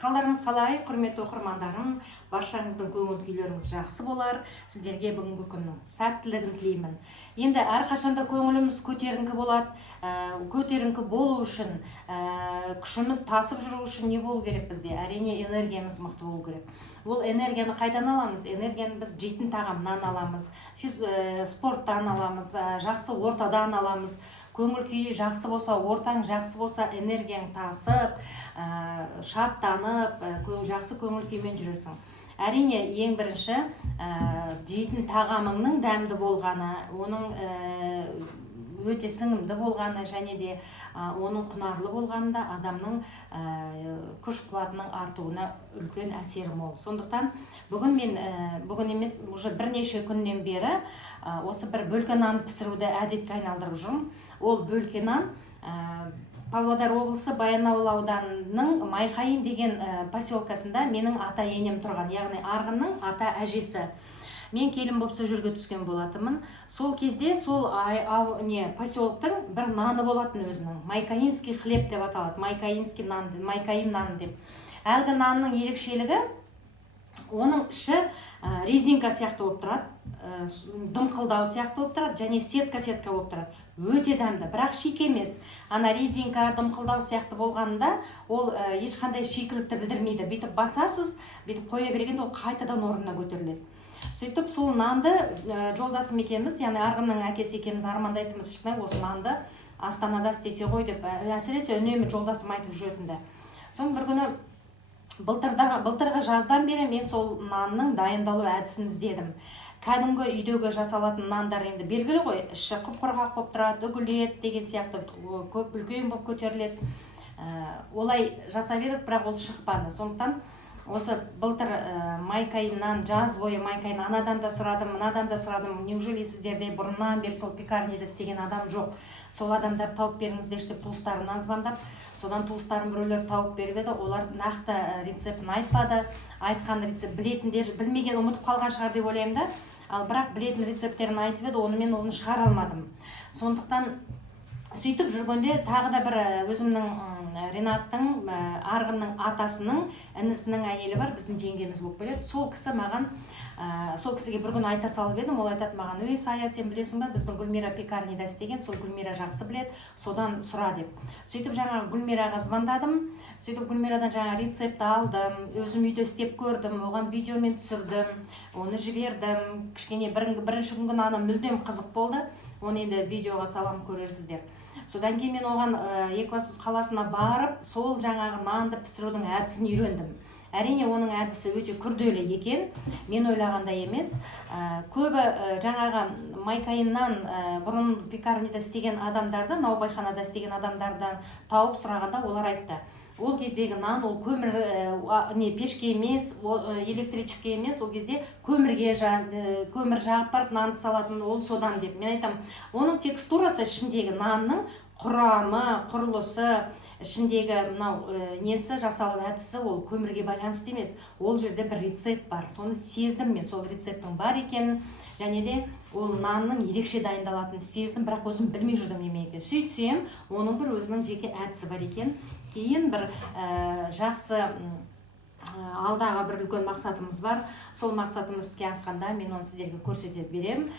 Қалдарыңыз қалай, құрметті оқырмандарым, баршаңыздың көңіл күйлеріңіз жақсы болар. Сіздерге бүгінгі күннің сәттілігін тілеймін. Енді әрқашанда көңіліміз көтеріңкі болады. Көтеріңкі болу үшін, күшіміз тасып жүру үшін не болу керек бізде? Әрине энергиямыз мықты болу керек. Ол энергияны қайдан аламыз? Энергияны біз жейтін тағамнан аламыз, спорттан аламыз, жақсы ортадан аламыз. Көңіл күйі жақсы болса, ортаң жақсы болса, энергияң тасып, шаттанып, жақсы көңіл күймен жүресің. Әрине, ең бірінші жейтін тағамыңның дәмді болғаны, оның өте сіңімді болғаны, және де оның құнарлы болғанында адамның күш қуатының артуына үлкен әсері мол. Сондықтан бүгін емес, уже бірнеше күннен бері осы бір бөлке нан пісіруді әдетке айналдырып жүрмін. Ол бөлке нан Павлодар облысы Баянауыл ауданының Майқайын деген поселкасында менің ата енем тұрған, яғни арғынның ата әжесі. Мен келін болып сол жерге түскен болатынмын. Сол кезде сол поселоктың бір наны болатын өзінің. Майкаинский хлеб деп аталады. Майкаинский нан, Майкаин наны деп. Әлгі нанның ерекшелігі, оның іші резинка сияқты болып тұрады, дымқылдау сияқты болып тұрады, және сетка болып тұрады. Өте дәмді, бірақ шикі емес. Ана резинка дымқылдау сияқты болғанда, ол ешқандай шикілікті білдірмейді. Бүйтіп басасыз, бүйтіп қоя бергенде ол қайтадан орнына көтеріледі. Сөйтіп сол нанды жолдасым екеуміз, яғни арғынның әкесі екеуміз армандайтынымыз, шықпай осы нанды Астанада істесе ғой деп, әсіресе үнемі жолдасым айтып жүретінді. Соның бір күні былтырғы жаздан бері мен сол нанның дайындалу әдісін іздедім. Кәдімгі үйдегі жасалатын нандар енді белгілі ғой, іші құп-құрғақ болып тұрады, үгіледі деген сияқты, көп үлкен болып көтеріледі. Олай жасап едік, бірақ ол шықпады. Сондықтан осы былтыр Майкайынан жаз бойы Майкайын анадан да сұрадым, мынадан да сұрадым. Неужели сіздерде бұрыннан бері сол пекарняда істеген адам жоқ? Сол адамдар тауып беріңіздерші деп туыстарымнан звондап, содан туыстарым біреулер тауып беріп еді, олар нақты рецептін айтпады. Айтқан рецепт білетіндер, білмеген ұмытып қалған шығар деп ойлаймын да. Ал бірақ білетін рецепттерін айтып еді, оны шығара алмадым. Сондықтан сөйтіп жүргенде тағы да бір өзімнің Ренаттың, арғынның атасының, інісінің әйелі бар, біздің жеңгеміз болып келеді. Сол кісіге бір күн айта салып едім, ол айтады маған: "Ой, Сая, сен білесің ба, біздің Гүлмира пекарняда істеген, сол Гүлмира жақсы біледі, содан сұра" деп. Сөйтіп жаңағы Гүлмираға звондадым, сөйтіп Гүлмирадан жаңа рецепт алдым, өзім үйде істеп көрдім, оған видеомен түсірдім, оны жібердім. Кішкене бірінші күнгі наны мүлдем қызық болды, оны енді видеоға салам, көрерсіздер. Содан кейін мен оған Екібастұз қаласына барып, сол жаңағы нанды пісірудің әдісін үйрендім. Әрине, оның әдісі өте күрделі екен, мен ойлағандай емес. Көбі жаңағы Майкайыннан бұрын пекарняда істеген адамдарды, наубайханада істеген адамдардан тауып сұрағанда олар айтты: ол кездегі нан, ол пешке емес, электрический емес, ол кезде көмір жағып барып нанды салатын, ол содан деп. Мен айтам, оның текстурасы, ішіндегі нанның құрамы, құрылысы, ішіндегі несі, жасалу әдісі ол көмірге байланысты емес. Ол жерде бір рецепт бар. Соны сездім мен, сол рецепттің бар екенін, және де ол нанның ерекше дайындалатынын сездім, бірақ өзім білмей жүрдім неме екен. Сөйтсем, оның бір өзінің жеке әдісі бар екен. Кейін бір жақсы алдағы бір үлкен мақсатымыз бар. Сол мақсатымыз іске асқанда мен оны сіздерге көрсете беремін.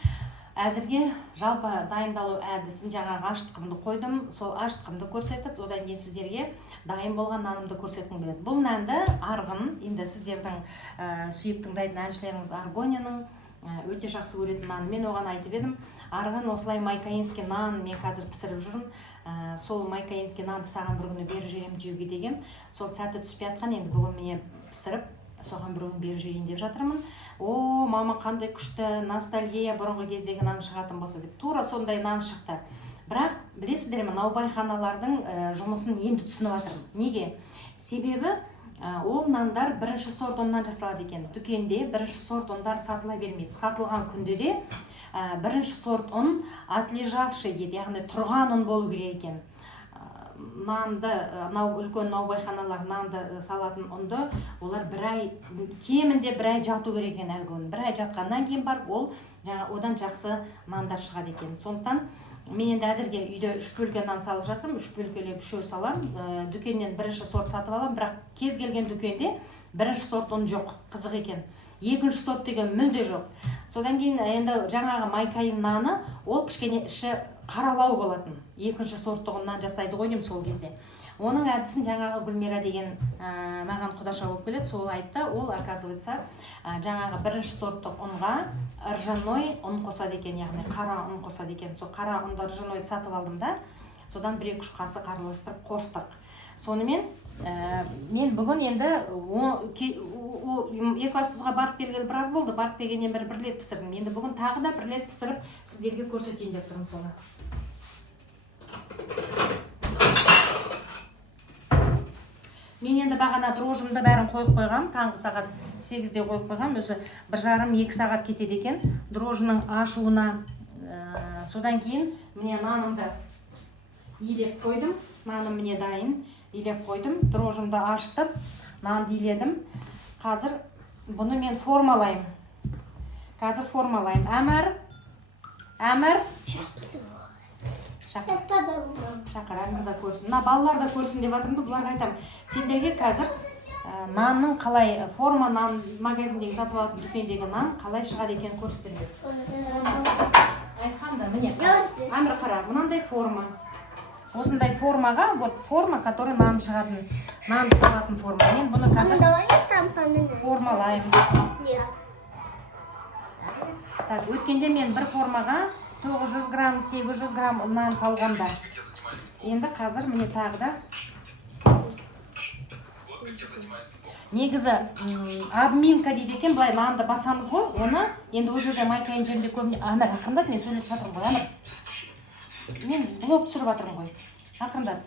Әзірге жалпы дайындалу әдісін жаңағы ашытқымды қойдым. Сол ашытқымды көрсетіп, одан кейін сіздерге дайын болған нанымды көрсеткім келеді. Бұл нанды арғын, енді сіздердің сүйіп тыңдайтын әншілеріңіз Аргоняның өте жақсы көретін наны. Мен оған айтып едім, арғын, осылай майкаинский нан мен қазір пісіріп жүрмін. Сол майкаинский нанды саған бір күні беріп жіберемін жеуге деген. Сол сәті түспей жатқан, енді бүгін міне пісіріп, соған бір күн беріп жіберейін деп жатырмын. О, мама, қандай күшті ностальгия, бұрынғы кездегі нан шығатын болса деп. Тура сондай нан шықты. Бірақ білесіздер ме, наубайханалардың жұмысын енді түсініп жатырмын. Неге? Себебі ол нандар бірінші сорт ұннан жасалады екен. Дүкенде бірінші сорт ұндар сатыла бермейді. Сатылған күнде де бірінші сорт ұн отлежавший дейді, яғни тұрған ұн болу керек екен. Нанды, үлкен наубайханалар нанды салатын ұнды, олар кемінде бір ай жату керек екен әлгі ұн. Бір ай жатқаннан кейін барып, ол одан жақсы нандар шығады екен. Сондықтан мен енді әзірге үйде 3 бөлке нан салып жатырмын, 3 бөлкелеп 3-өө салам. Дүкеннен бірінші сорт сатып алам, бірақ кез келген дүкенде бірінші сорт ұн жоқ, қызық екен. Екінші сорт деген мүлде жоқ. Содан кейін енді жаңағы майкайын наны, ол кішкене іші қаралау болатын. Екінші сорттық ұннан жасайды ғой деймін сол кезде. Оның әдісін жаңағы Гүлмира деген маған құдаша болып келеді, сол айтты. Ол оказывается жаңағы бірінші сорттық ұнға ржаной ұн қосады екен, яғни қара ұн қосады екен. Сол қара ұнды ржанойды сатып алдым да, содан 1-2 қасық араластырып қостық. Сонымен мен бүгін енді Екібастұзға барып келгелі біраз болды. Барып келгеннен бері 1 рет пісірдім. Енді бүгін тағы да 1 рет пісіріп сіздерге көрсетейін деп тұрмын соны. Мен енді бағана дрожжымды бәрін қойып қойғам, таңғы сағат 8-де қойып қойғам, өзі 1,5-2 сағат кетеді екен дрожжының ашуына. Содан кейін міне нанымды илеп қойдым, наным міне дайын, илеп қойдым, дрожжымды аштып, нанды иледім. Қазір бұны мен формалайым. Әмір. Шақырам да көрсін. Балалар да көрсін деп жатырмын, бұлар айтам. Сендерге қазір нанның қалай форма нан магазиндегі сатып алатын дүкендегі нан қалай шығады екен көрсетемін. Айтқанда міне. Әмір қара, мынандай форма. Осындай формаға, вот форма, который нан шығатын, нанды салатын форма. Мен бұны қазір формалайым. Так, өткенде мен бір формаға 900 грамм, 800 грамм нан салғанда. Енді қазір міне тағы да. Негізі обминка дейді екен, былай нанды басамыз ғой, оны енді ол жерде майкайын жерінде көбіне. Әмір, ақындат, мен сөйлесіп жатырмын ғой, Әмір. Мен блог түсіріп жатырмын ғой. Ақырындат.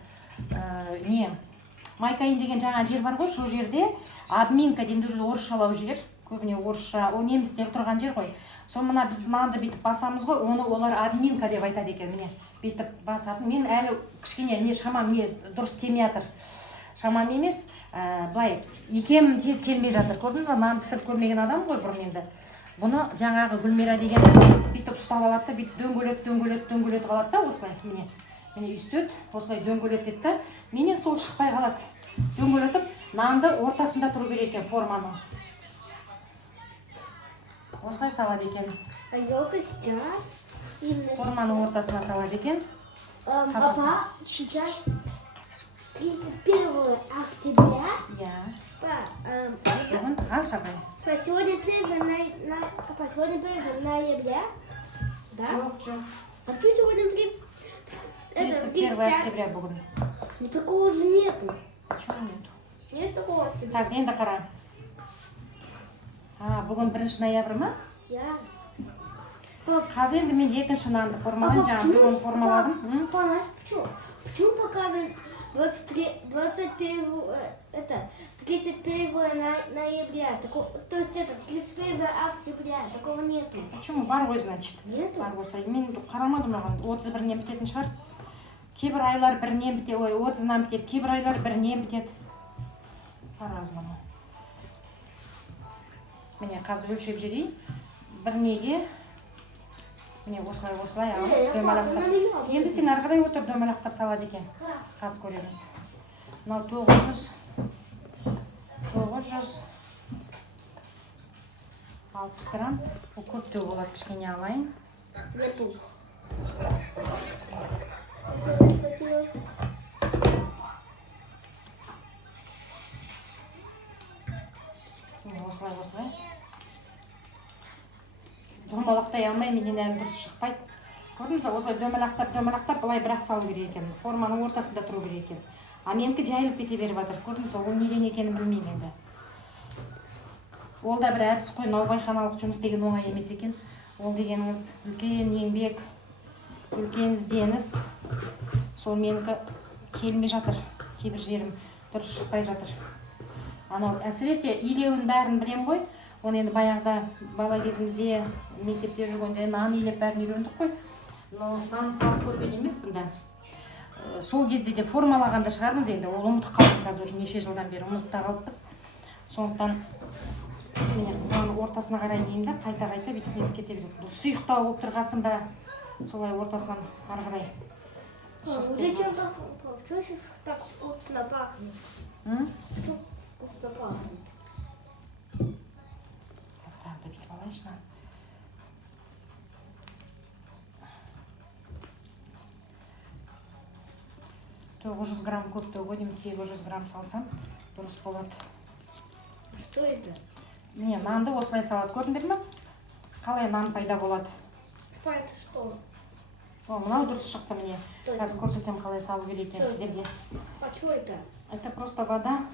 Майкайын деген жаңа жер бар ғой, сол жерде обминка деймін, ол орысшалау жер. Көбіне орысша, о немістер тұрған жер ғой. Сол мына біз нанды бүйтіп басамыз ғой, оны олар обминка деп айтады екен, міне. Бүйтіп басатын. Мен әлі кішкене шамам дұрыс келмей жатыр. Шамам емес, былай икем тез келмей жатыр. Көрдіңіз ба, нан пісіріп көрмеген адам ғой бұрын енді. Бұны жаңағы Гүлмира деген бүйтіп ұстап алады да, бүйтіп дөңгөлетіп алады да, осылай міне. Міне үстет, осылай дөңгөлетеді да, менен сол шықпай қалады. Дөңгөлетіп, нанды ортасында тұру керек екен форманың. Осылай салады екен. Форманың ортасына салады екен. Папа, сейчас 31 октября. Бүгін қанша бай? Сегодня 1 ноября. Да? Жоқ. А что сегодня 31 октября бүгін. Ну такого же нету. Почему нету? Нет такого октября. Так, енді қара. Бүгін 1 ноябрь ма? Я. Қазір енді мен екінші нанды формадан жаңа бүгін формаладым. Папа, знаешь почему? Почему показывает 31 ноября? То есть это 31 октября. Такого нету. Почему? Бар ғой, значит. Нету. Бар болса. Мен қарамадым оған. 31-нен бітетін шығар. Кейбір айлар 1-нен бітеді, 30-нан бітеді. Кейбір айлар 1-нен бітеді. По-разному. Міне қазір өлшеп жіберейін. Бір неге міне осылай алып дөмалақтап. Енді сен ары қарай отыр, дөмалақтап салады екен. Қазір көреміз. Мынау 960 грамм. Бұл көптеу болады, кішкене алайын. Нету. Осылай. Дөмалақтай алмай, менен әлі дұрыс шықпайды. Көрдіңіз ба, осылай дөмалақтап, былай бірақ салу керек екен. Форманың ортасында тұру керек екен. Менікі жайылып кете беріп жатыр. Көрдіңіз ба, ол неден екенін білмеймін енді. Ол да бір әдіс қой, наубайханалық жұмыс деген оңай емес екен. Ол дегеніңіз үлкен еңбек, үлкен ізденіс. Сол менікі келмей жатыр. Кейбір жерім дұрыс шықпай жатыр. Анау әсіресе илеуін бәрін білем ғой. Оны енді баяғыда бала кезімізде мектепте жүргенде нан илеп бәрін үйрендік қой. Нан салып көрген емеспін да. Сол кезде де формалағанда шығармыз енді. Ол ұмытып қалдық қазір уже неше жылдан бері ұмытып қалыппыз. Сондықтан міне ортасына қарай дейін де қайта бүйтіп кете береді. Бұл сұйықтау болып тұрғасын ба, солай ортасынан ары қарай. Зачем так? Почему так вкусно пахнет? Почему вкусно пахнет? Қазір да бүйтіп алайыншы. Тоғыз жүз грамм көктөбе деймін, 800 грамм салсам дұрыс болады. Что это? Міне, нанды осылай салады, көрдіңдер ме? Қалай нан пайда болады? Это что? О, мынау дұрыс шықты міне. Қазір көрсетем қалай салу керек екен сіздерге. А что это? Это просто вода.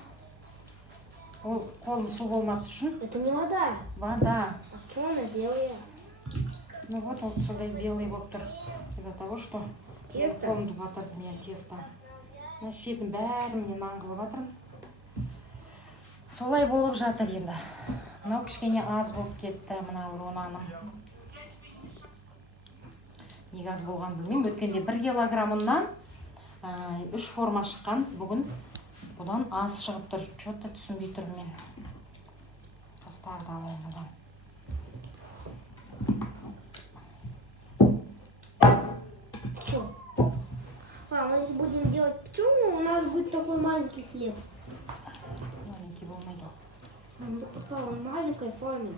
Ол қолым су болмас үшін. Это не вода. Вода. А что она белая? Ну вот он сюда белый болып тұр. Из-за того, что Тесто? қолымды батырды мен тесто. Мына шетін бәрін мен нан қылып жатырмын. Солай болып жатыр енді. Мынау кішкене аз болып кетті, мына ронаным. Неге аз болған білмеймін. Өткенде 1 килограммынан 3 форма шыққан. Бүгін бұдан аз шығып тұр. Что-то түсінбей тұрмын мен. Қастарды алайын бұдан. Что? Мы не будем делать. Почему у нас будет такой маленький хлеб? Маленький болмайды. Папа, в маленькой форме.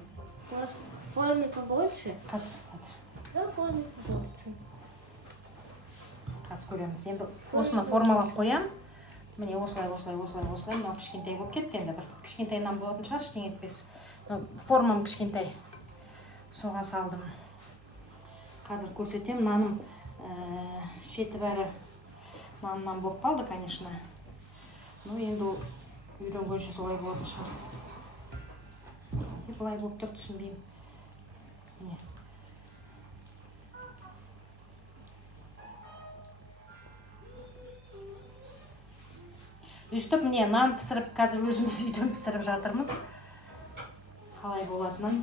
У нас в форме побольше. Қазір. Да, в форме побольше. Қазір көреміз. Енді осыны формалап қоям. Міне осылай. Мынау кішкентай болып кетті енді. Бір кішкентайынан болатын шығар, ештеңе етпес. Формам кішкентай. Соға салдым. Қазір көрсетем. Наным шеті бәрі наннан болып қалды, конечно. Ну, енді үйренгенше солай болатын шығар. Былай болып тұр, түсінбеймін. Міне. Үстіп, міне, нан пісіріп, қазір өзіміз үйден пісіріп жатырмыз. Қалай болатынын.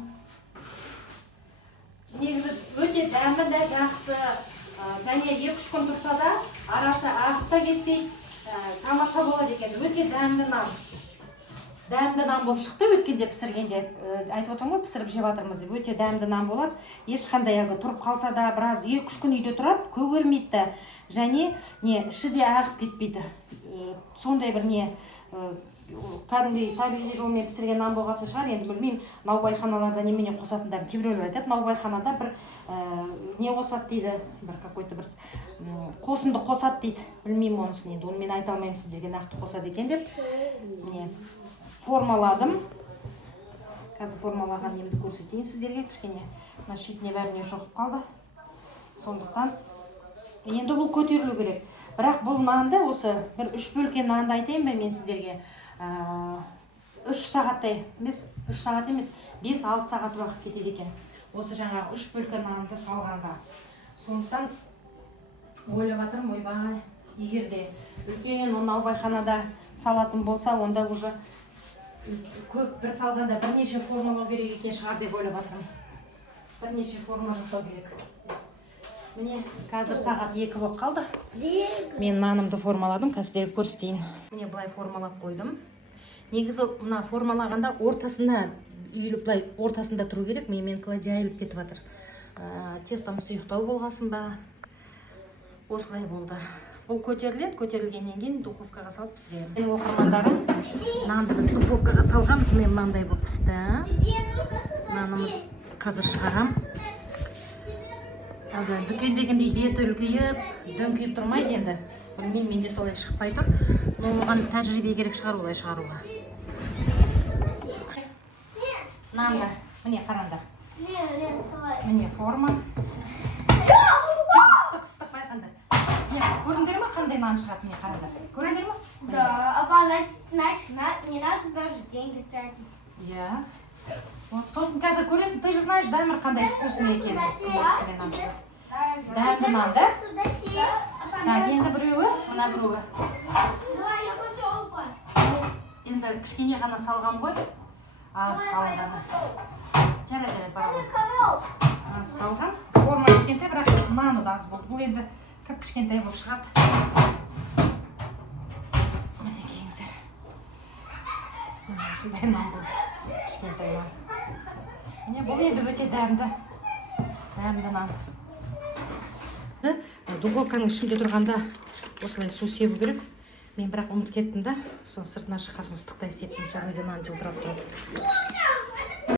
Негізі өте дәмі де жақсы. Және 2-3 күн тұрса да, арасы ағып та кетпейді. Тамаша болады екен. Өте дәмді нан. Дәмді нан болып шықты өткенде пісіргенде. Айтып отырмын ғой, пісіріп жеп жатырмыз деп. Өте дәмді нан болады. Ешқандай тұрып қалса да, біраз 2-3 күн үйде тұрады, көгермейді. Және іші де ағып кетпейді. Сондай бір кәдімгідей табиғи жолмен пісірген нан болғасын шығар, енді білмеймін, наубайханаларда немене қосатындарын кейбіреулер айтады. Наубайханада бір не қосады дейді, бір какой-то бір қосынды қосады дейді. Білмеймін онысын енді, оны мен айта алмаймын сіздерге нақты қосады екен деп. Міне формаладым. Қазір формалаған немді көрсетейін сіздерге кішкене. Мына шетіне бәріне жоғып қалды. Сондықтан енді бұл көтерілу керек. Бірақ бұл нанды осы бір 3 бөлке нанды айтайын ба мен сіздерге. 3 сағаттай емес, 5-6 сағат уақыт кетеді екен. Осы жаңағы 3 бөлке нанды салғанда. Сондықтан ойлап жатырмын, ойбай, егер де үлкен наубайханада салатын болса, онда уже көп бір салғанда бірнеше формалау керек екен шығар деп ойлап жатырмын. Бірнеше форма жасау керек. Міне, қазір сағат 2 болып қалды. Мен нанымды формаладым, қазір көрсетейін. Міне былай формалап қойдым. Негізі мына формалағанда ортасына үйіліп, былай ортасында тұру керек. Мен қалай жайылып кетіп жатыр. Тестом сұйықтау болғасын ба. Осылай болды. Бұл көтеріледі, көтерілгеннен кейін духовкаға салып пісіремін. Менің оқырмандарым, нанды біз духовкаға салғанбыз, мен мынандай болып пісті. Нанымыз қазір шығарам. Дүкендегендей беті үлкейіп, дөңкейіп тұрмайды енді. Білмеймін, менде солай шықпай тұр. Но оған тәжірибе керек шығар олай шығаруға. Нанды, міне қараңдар. Міне форма. Ыстық байқаңдар. Көрдіңдер ме қандай нан шығады, міне қараңдар. Көрдіңдер ме? Да, а не надо даже деньги тратить. Я. Сосын қазір көресің, ты же знаешь, дәмір қандай вкусный екен. Дәмді нан, да? Так, енді біреуі, мына біреуі. Енді кішкене ғана салған ғой. Аз салғаны. Жарай, бар ғой. Аз салған. Форма кішкентай, бірақ наны да аз болды. Бұл енді кішкентай болып шығады. Міне келіңіздер. Осындай нан болды. Кішкентай нан. Міне бұл енді өте дәмді. Дәмді нан. Духовканың ішінде тұрғанда осылай су себу керек. Мен бірақ ұмытып кеттім да. Соны сыртына шыққасын ыстықтай септім. Сол кезде мынаны жылтырап тұрады.